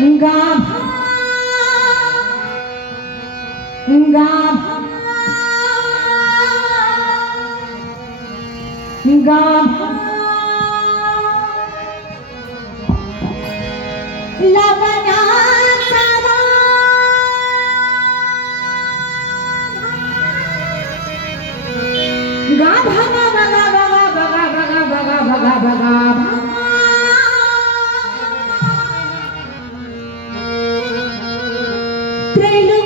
نگا بھا نگا trailing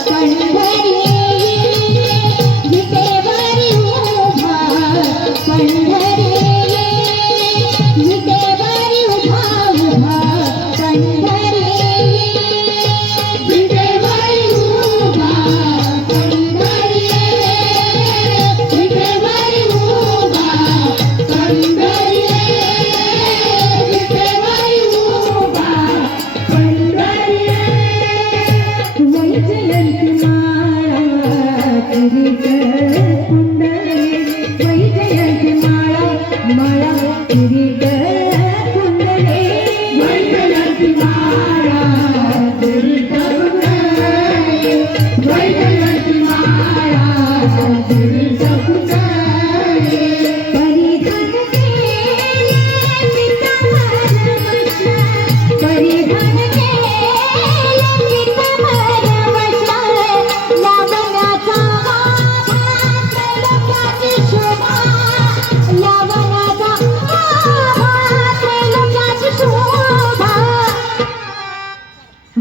Thank you.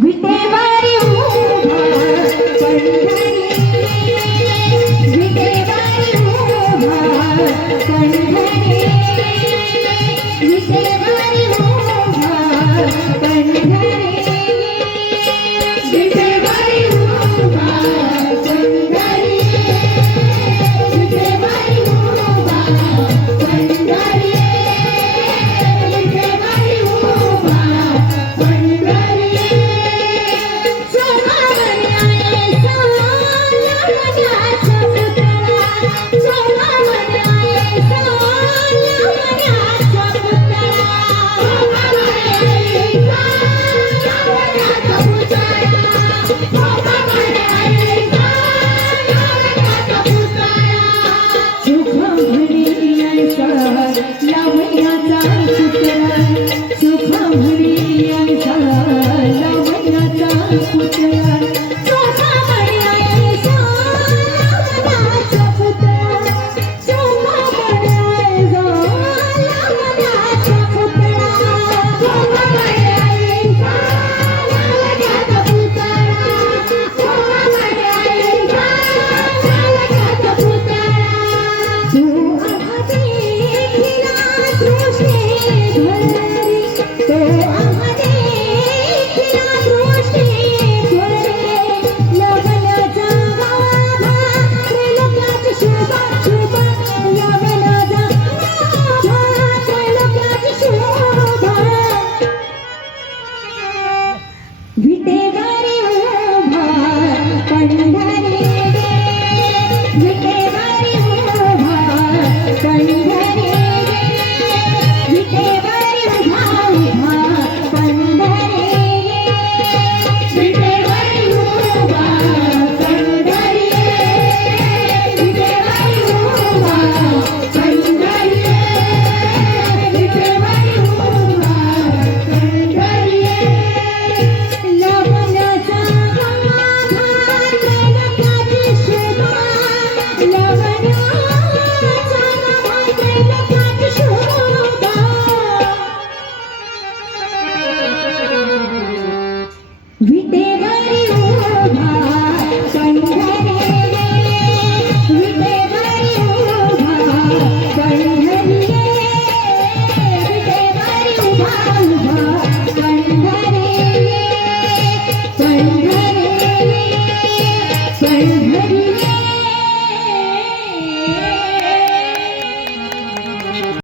विटेवारी Pandhari विटेवारी Pandhari